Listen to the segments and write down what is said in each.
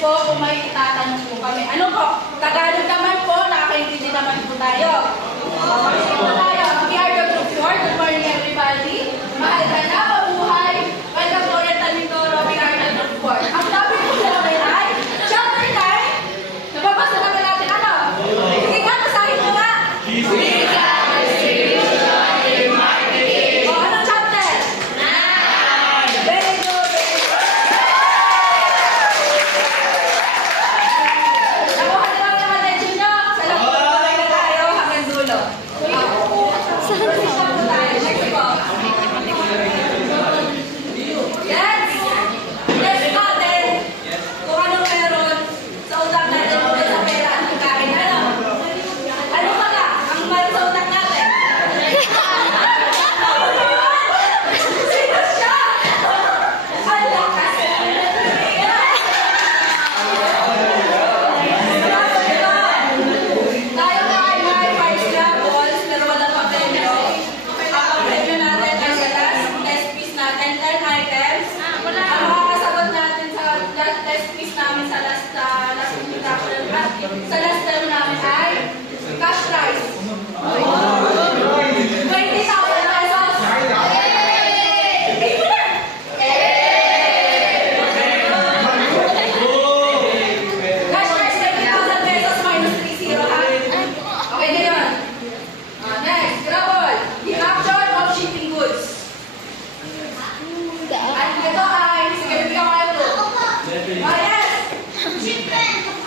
po kung may itatanong po kami. Ano po? Tagalog naman po, nakakaintindi naman po tayo. We are the group 4. Good morning everybody. Mahal ka na, mabuhay. Welcome to Oriental Mindoro. We are the group 4. Ang topic po namin ay Chapter 9. Nababasa naman natin ano? Sige nga, basahin mo nga. Anong chapter? 9. Very good. Sa last term namin ay cash prize. 20,000 pesos. Cash prize 20,000 pesos minus 30 ha. Okay na yun. Next, gravel. The action of shipping goods. At ito ay, sige, bigyan ko kayo to. Yes! Shipment!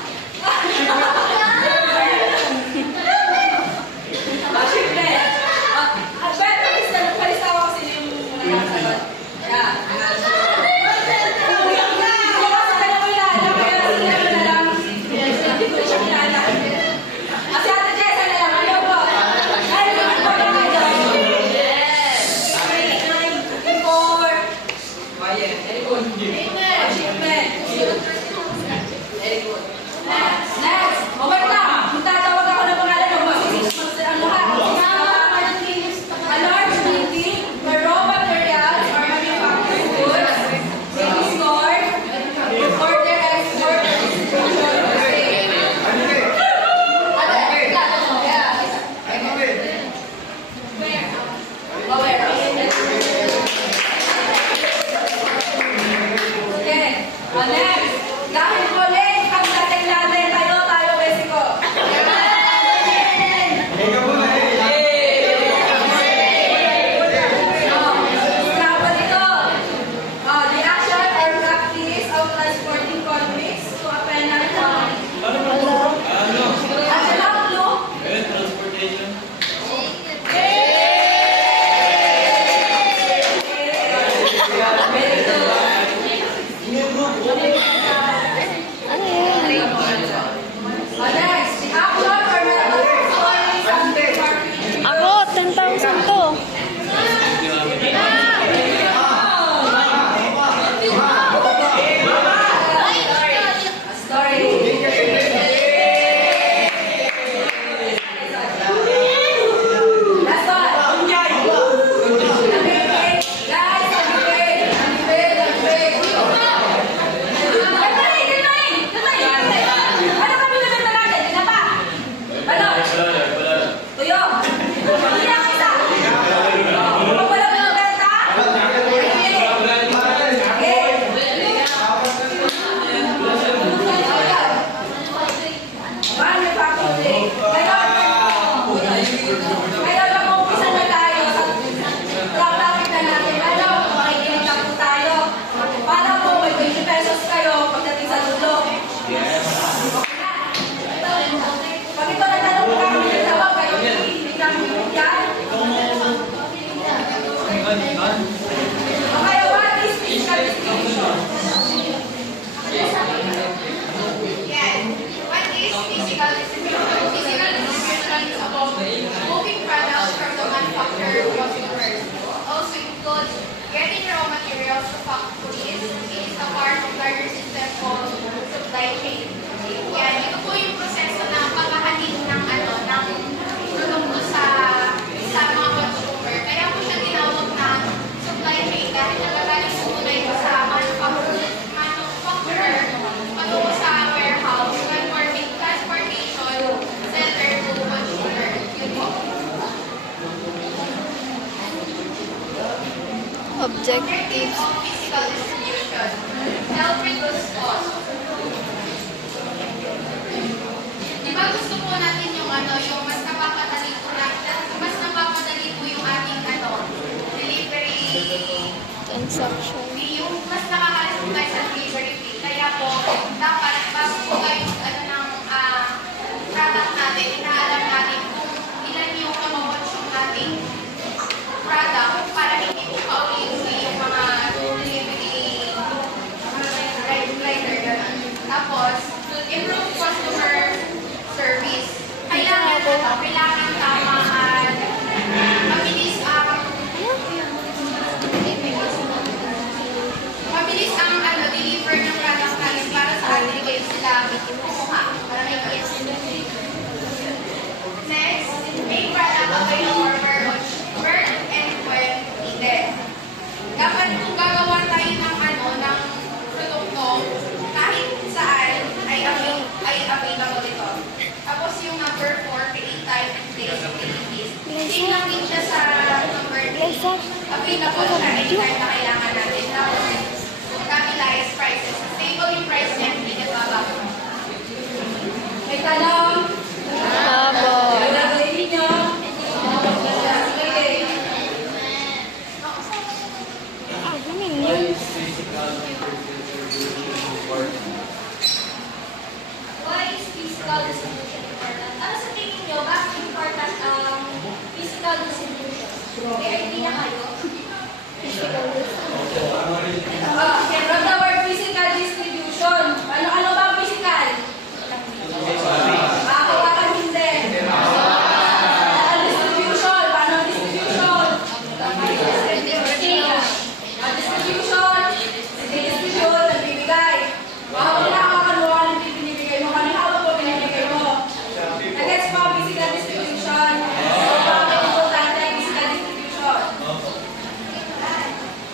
Very good. Para may yes. Next, make product available where and when needed. Dapat kung gagawa tayo ng ng produkto, kahit saan ay available ito. Tapos yung number 4, create time and place activities. Same lang din siya sa number 3. Available siya anytime na kailangan natin. Tapos, capitalize prices. Stable yung price niya, hindi niya babago. May tanong? Opo. Gagawin niyo? Sige. Why is physical distribution important? Ano sa tingin nyo, bakit important ang physical distribution? May idea kayo? From the word physical distribution. Ano ba ang physical? Hawakan hindi. Ang distribution. Paano ang distribution? Distribution. Distribution. Nagbibigay. Hawak na hawakan mo ang binibigay mo. Kani hawak mo binibigay mo. Nag-gets mo ang physical distribution. So, bakit importante ang physical distribution?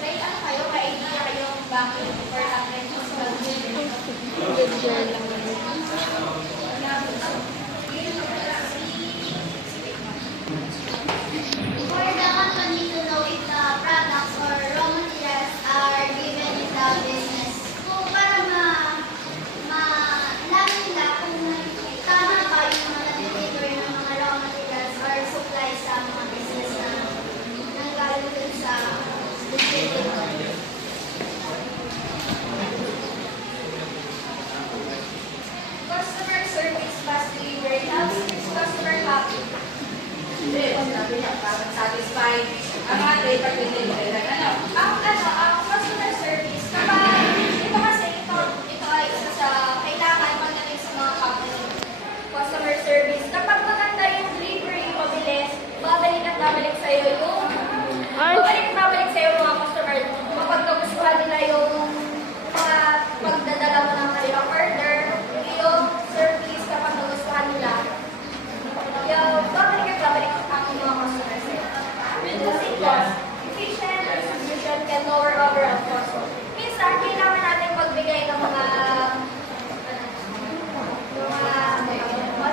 May ano kayo? May idea kayo bakit important ang physical distribution? For the company to know if the products or raw materials are given in the business. Kung para malaman nila kung tama ba yung mga deliver ng mga raw materials or supply sa mga business na nanggaling dun sa distributor. Customer service fast delivery helps customer happy. Hindi. Sabi niya, parang satisfied ang ating pag-deliver. Ang customer service, kapag ito kasi ito ay isa sa kailangan pagdating sa mga company. Customer service, kapag maganda yung delivery, mabilis, babalik at babalik sa'yo yung mga customer. Kapag nagustuhan nila yung mga pagdadala mo ng kanilang order, yung service kapag nagustuhan nila, babalik ang mga customer sa'yo. Reducing cost, efficient distribution can lower overall cost. Minsan, kailangan natin magbigay ng mga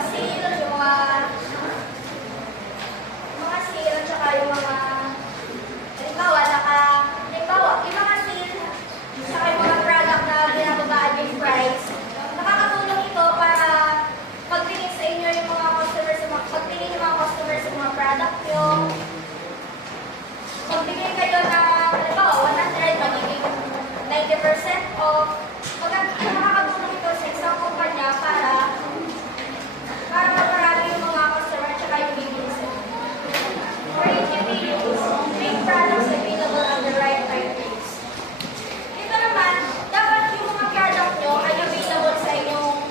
sale, yung mga sale, at saka yung mga halimbawa, yung mga sale, saka yung mga product na binababaan yung price, nakakatulong ito para pagtingin sa inyo yung mga customers, pagtingin yung mga customers sa mga product nyo, magbigay kayo ng, halimbawa, 100, magiging 90% off. Nakakatulong ito sa isang kumpanya para maparami yung mga customer at saka yung bibili sa inyo. For reviews, make products available at the right time place. Ito naman, dapat yung mga product nyo ay available sa inyong,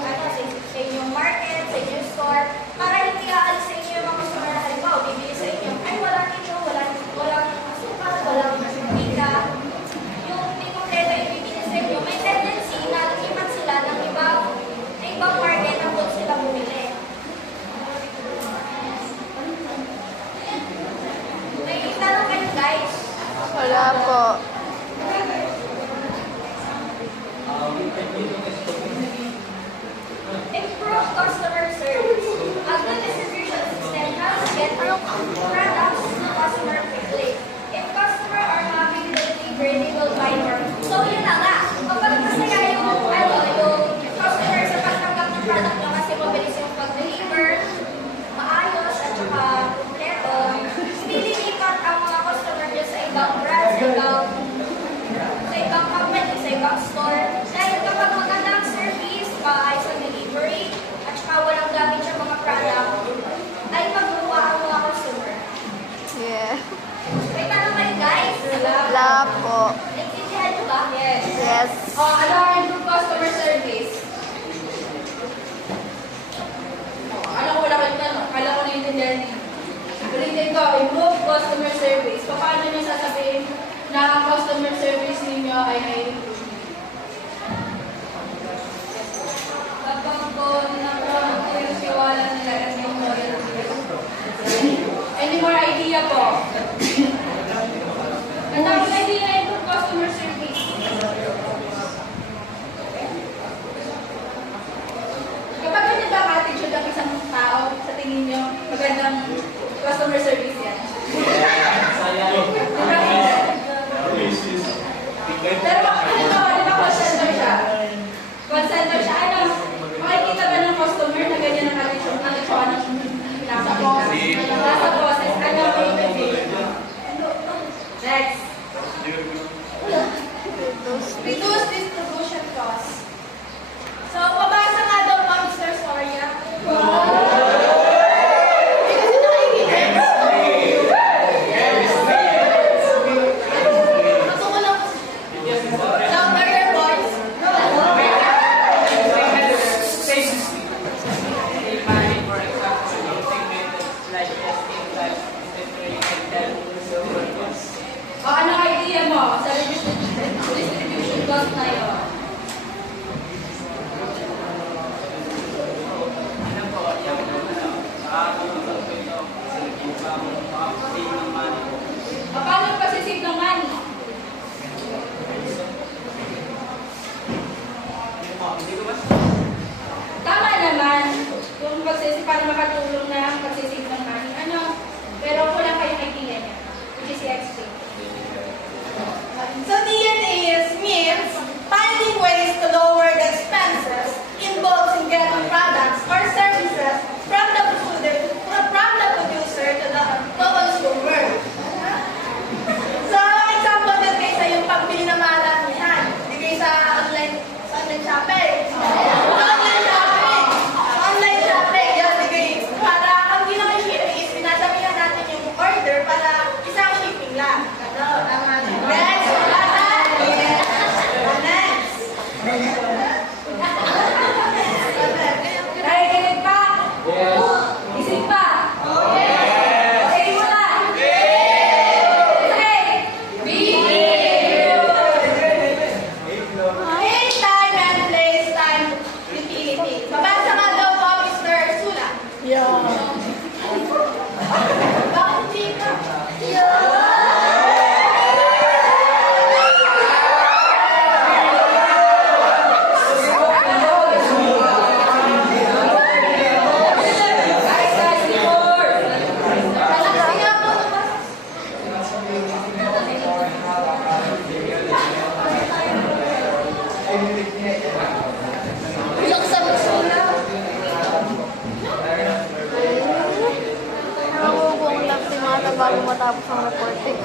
sa inyong market, sa inyong store, para hindi aalis sa inyo yung mga customer na halimbawa, bibili sa inyo. Ay, walang ito, walang asukal, walang mantika. Yung hindi kompleto yung bibili sa inyo, may tendency na lumipat sila ng ibang market na doon sila bumili. May tanong kayo guys. Wala po. Improve customer service. A good distribution system helps get products to customer quickly. If customer are happy with the delivery, they will buy more. So yun na nga. Kapag masaya yung customer sa pagtanggap ng product nyo kasi mabilis yung pag-deliver, maayos at saka kompleto, nililipat ang mga customer nyo sa ibang brand, sa ibang company, sa ibang store. Dahil kapag maganda ang service, maayos ang delivery, at saka walang gamit yung mga product, ay magluwa ang mga customer. Yeah. May tanong kayo guys? Wala po. Naintindihan nyo ba? Yes. Yes. Ano ang improve customer service? Alam ko wala kayong tanong. Kala ko naiintindihan niyo. Ulitin ko, improve customer service. Paano niyo sasabihin na ang customer service ninyo ay na-improve? Pagpapalagay amount na yun? Paano pagsisave ng money? Tama naman. Yung pagsisave, para makatulong na pagsisave ng money. Ano? Pero wala kayong idea niya. Which is i-explain. So DNAs means finding ways to lower the expenses involved in getting products or services from the producer to the consumer. So, example din kayo sa yung pagbili ng mga lamihan. Hindi kayo sa online shopping. Online shopping. Yan, di kayo. Para, ang ginawa yung shipping is, pinadamihan natin yung order para isang shipping lang. Ano, tama. Next, Nakikinig pa? Isip pa? Okay mo na? Okay. In time and place time utility. Babasa nga daw po, Mr. Sula. Bakit hindi ka? Guys, report. Kaya po, Nakukong lang si Mata bago matapos ang report eh.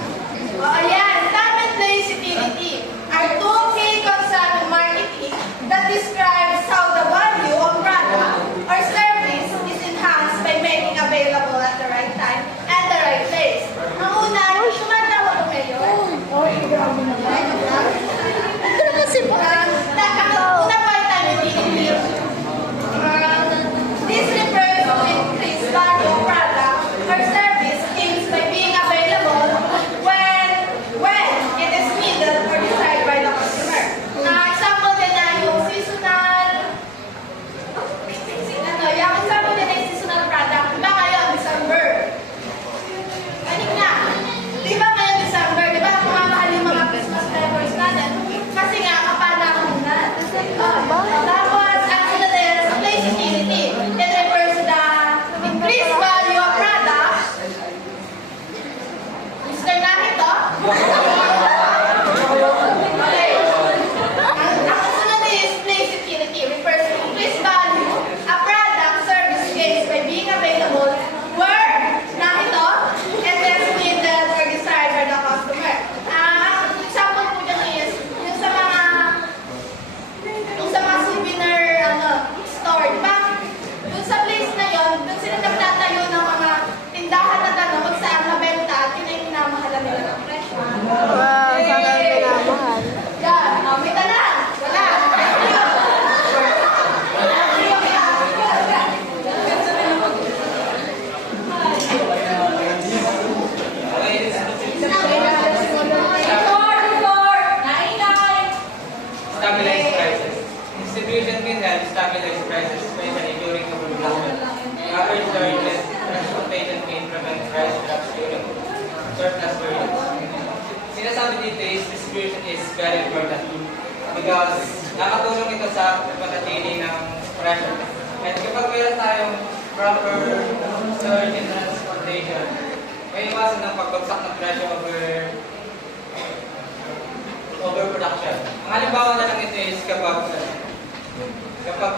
ayan, time and place utility are two key concepts in marketing that describes how the value of product or service is enhanced by making available at the right time and the right place. Ang una, sumatawa ko kayo. Una pa yung time utility. This refers to increased value of product or service gained by being available when it is needed or desired by the customer. Example din na yung seasonal, yung example din na yung seasonal product. Diba ngayon, December? Kanina, di ba ngayon December? Di ba kumamahal yung mga Christmas flavors natin? Kasi nga, kapanahon na. Tapos, ang sunod is place utility. It refers to the increased value of product. Mr. Nahito? Okay. Ang sunod is place utility. Refers to increased value of product, service gains by being available where Nahito and is needed or desired by the customer. Ang example po dyan is yung sa mga souvenir store, di ba? Dun sa place na yon, dun sila nagtatayo ng mga tindahan na gano'n kung saan mabenta at yun ay minamahalan nila ng presyo. Wow, sana pinamahal. Yan, may tanong. Wala. Report. 99. Stabilize prices. Distribution can help stabilize prices, especially during overproduction. Average storage transportation can prevent price drops during surplus periods. Sinasabi dito is distribution is very important because nakatulong ito sa pagpatatili ng pressure. At kapag meron tayong proper storage and transportation, may iwasan ng pagbagsak ng presyo overproduction. Ang halimbawa na lang ito is kapag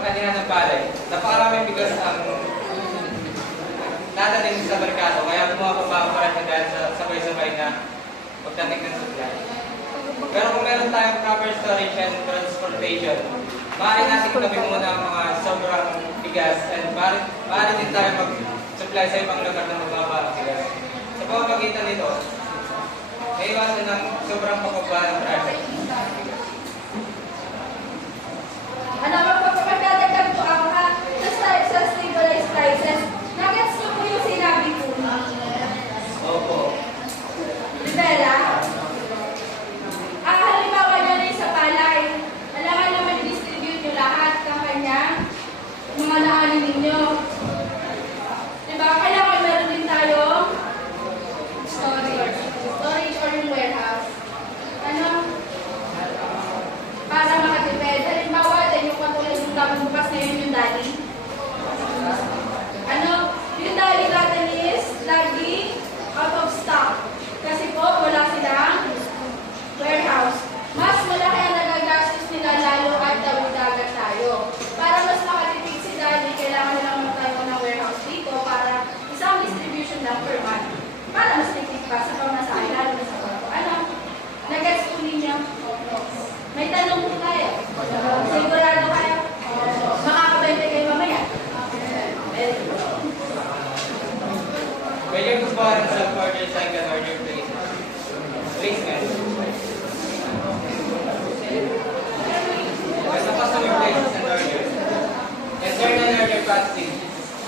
anihan ng palay, napakaraming bigas ang dadating sa merkado, kaya bumababa ang presyo dahil sa sabay-sabay na pagdating ng supply. Pero kung meron tayong proper storage and transportation, maaari natin gabi muna ang mga sobrang bigas and maaari din tayo mag-supply sa ibang lugar na mababa ang bigas. Sa pamamagitan nito, may iwasan ng sobrang pagkaba ng presyo. Ano, magdadagdag po ako ha. Sa stabilized prices, nagets niyo po yung sinabi ko. Opo. Rivera? Halimbawa nyo rin sa palay.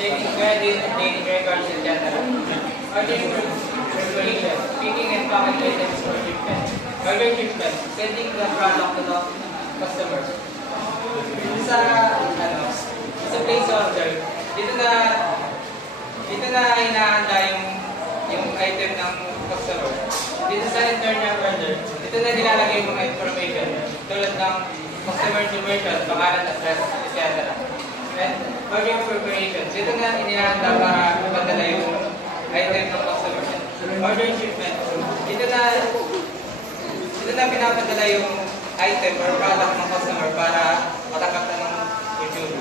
stating credit and dating records in general. Ordering preparation, picking and packing items for shipment. Order shipment, sending the product to the customer. Sa place order, dito na hinahanda yung item ng customer. Dito sa internal order, dito na nilalagay yung mga information tulad ng customer information, pangalan, address, etc. And order preparation, dito na inihanda para ipadala yung item ng customer. Order shipment, dito na pinapadala yung item or product ng customer para matanggap na ng review.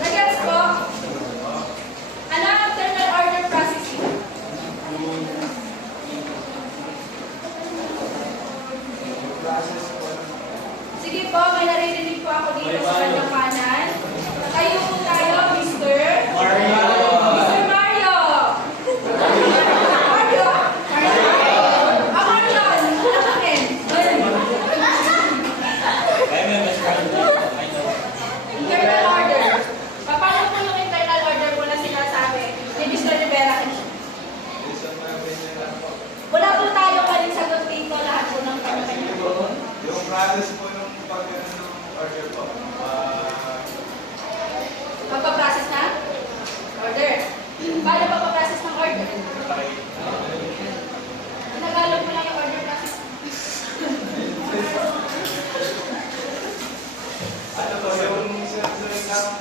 Nagets po? Ano ang internal order processing? Sige po, may naririnig po ako dito sa kanyang kanan. Kayo po tayo, Mr. Mario! Mr. Mario! Mario? Ako yun! Akin! Internal order. Paano po yung internal order po na sinasabi ni Mr. Rivera? Wala po tayo kaling sagot dito, lahat po ng kanya-kanya po. Yung process po yung pag-ano ng order po. Magpa-process na? Order. Paano magpa-process ng order? Nagalog mo lang yung order process. Ano po yung sinasunod na?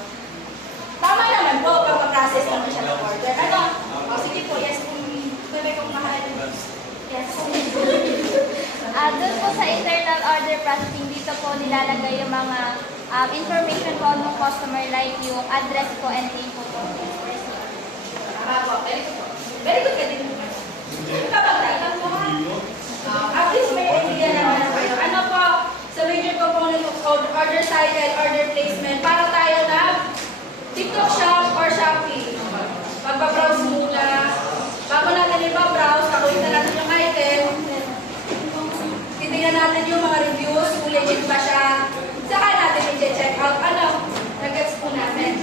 Tama naman po, magpa-process naman siya ng order. Ano? O sige po, yes, kung bebe kong mahal. Yes. Doon po sa internal order processing, dito po nilalagay yung mga information po ng customer like yung address po and name po. Tama po, very good po. Very good ka din. Kapag tayo mo, at least may idea naman kayo. Ano po, sa major component of order cycle, order placement, para tayo na TikTok shop or Shopee. Magpa-browse muna. Bago natin ipa-browse, kakulit na natin yung item. Titignan natin yung mga reviews, kung legit ba siya. Saka natin i-check out. Ano? Nag-gets po natin.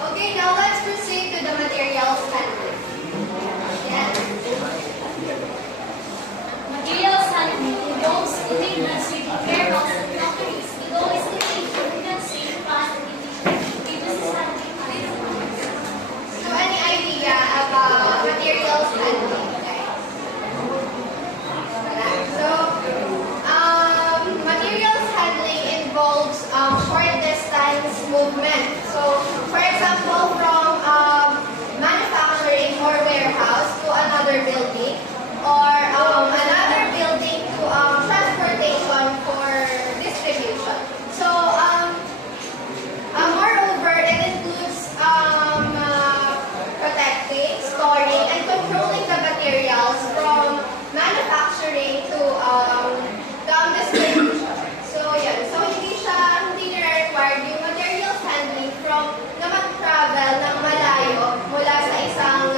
Okay, now let's proceed to the materials handling. Yan. Materials handling involves equipment with warehouse and factories. It always contains equipment, safe, fast, and efficient. So, any idea about materials handling? So, materials handling involves short distance movement. So, for example, from manufacturing or warehouse to another building, or another building to transportation for distribution. So, moreover, it includes protecting, storing, and controlling the materials from manufacturing to distribution. So, yan. So, hindi nire-required yung materials handling from na mag-travel ng malayo mula sa isang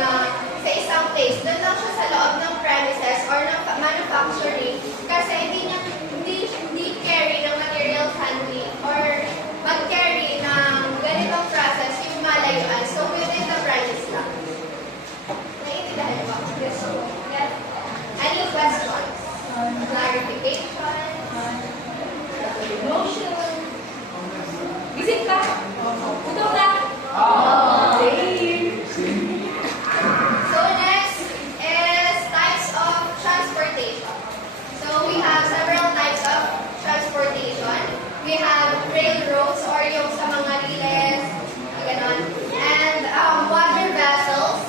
place. Doon lang siya sa loob ng premises or ng manufacturing kasi hindi carry ng materials handling or mag-carry ng ganitong process yung malayuan. So, within the premise lang. Naiintindihan niyo ba? Yes. Yes. Any questions? Clarification? Motion. Gising ka? Gutom na? So next is types of transportation. So we have several types of transportation. We have railroads or yung sa mga riles, ganon. And water vessels,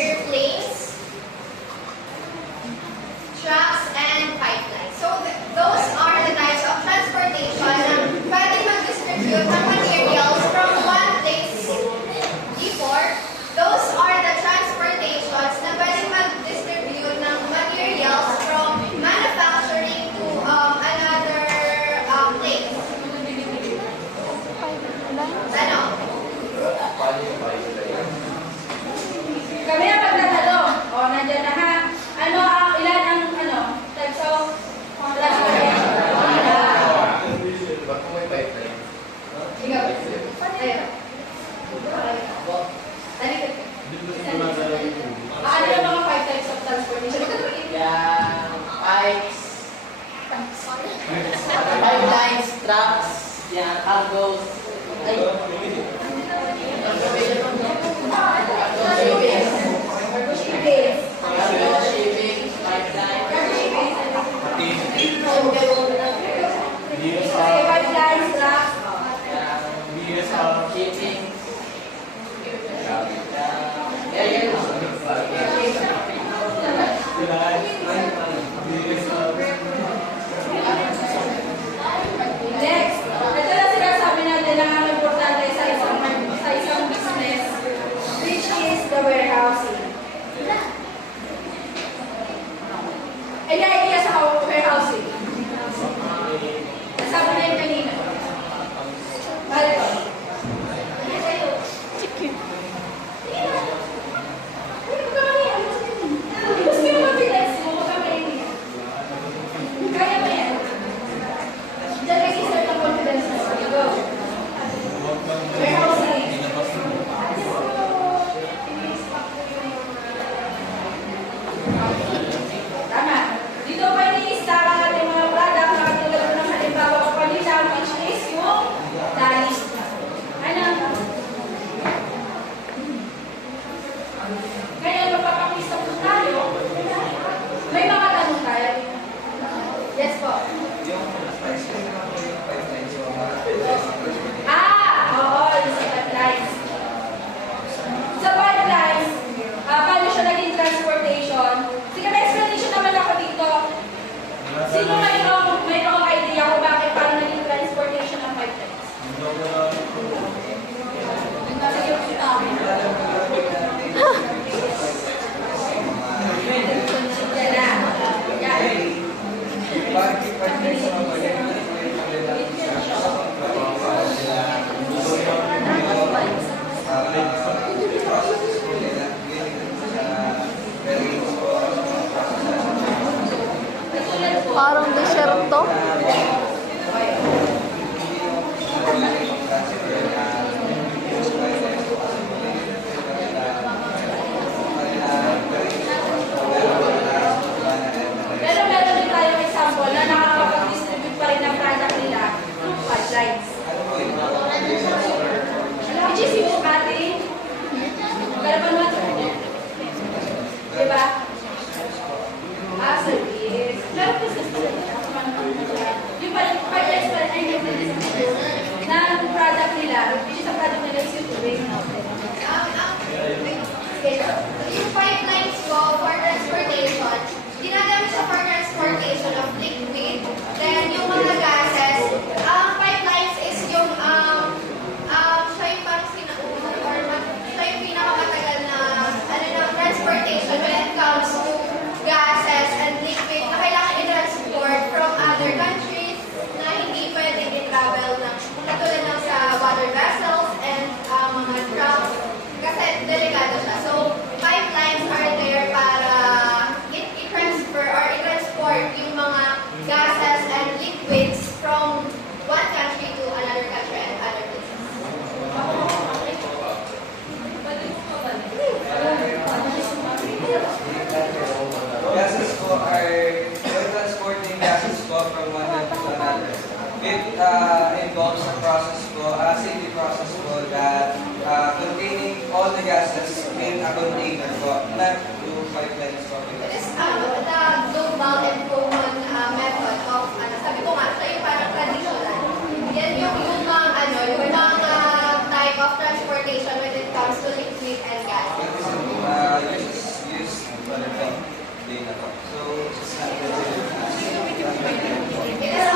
airplanes, trucks, and pipelines. So Yan. Pipes. Pipelines, trucks. Yan. Cargos. Ay. Cargo shipping. Pipeline. Okay, pipelines, trucks. Shipping. Yan. Next, ito na sinasabi natin na ang importante sa isang business, which is the warehousing. Any idea sa warehousing? Nasabi na yun kanina. Balik ko. Kaya mo yan. Diyan nag-start ang confidence mo. Go. Warehousing. Tama. Dito pa ini-lista ang ating mga product na katulad ng halimbawa ko kanina, which is yung dali. Ano? Ngayon, magpapakista po tayo. May mga tanong tayo. Yes po. Oo, yung sa pipelines. Sa pipelines, paano siya naging transportation? Sige, may explanation naman ako dito. Sino mayroong idea kung bakit paano naging transportation ng pipelines? Sige, yan na. Yan. Parang desierto. Pero meron din tayong example na nakakapag-distribute pa rin ng product nila through pipelines. Which is yung ating garapan mo. Diba? Service. Meron business pa rin nila. Yung pipelines pa rin ay nag-distribute ng product nila, which is ang product nila is yung tubig. Yung pipelines ko for transportation, ginagamit siya for transportation of liquid. Then yung mga gases, pipelines is yung siya yung parang sinaunang or siya yung pinakamatagal na transportation when it comes to gases and liquid na kailangan i-transport from other countries na hindi pwedeng i-travel ng katulad ng sa water vessels and mga trucks kasi delikado siya. So, pipelines are there para i-transfer or i-transport yung mga gases and liquids from one country to another country and other places. Gases po are transporting gases po from one end to another. It involves a process po, a safety process po that containing all the gases in a container po, not through pipelines po. It is the global and common method of, sabi ko nga, siya yung parang traditional. Yan yung type of transportation when it comes to liquid and gas. Used for the day na po. So, It is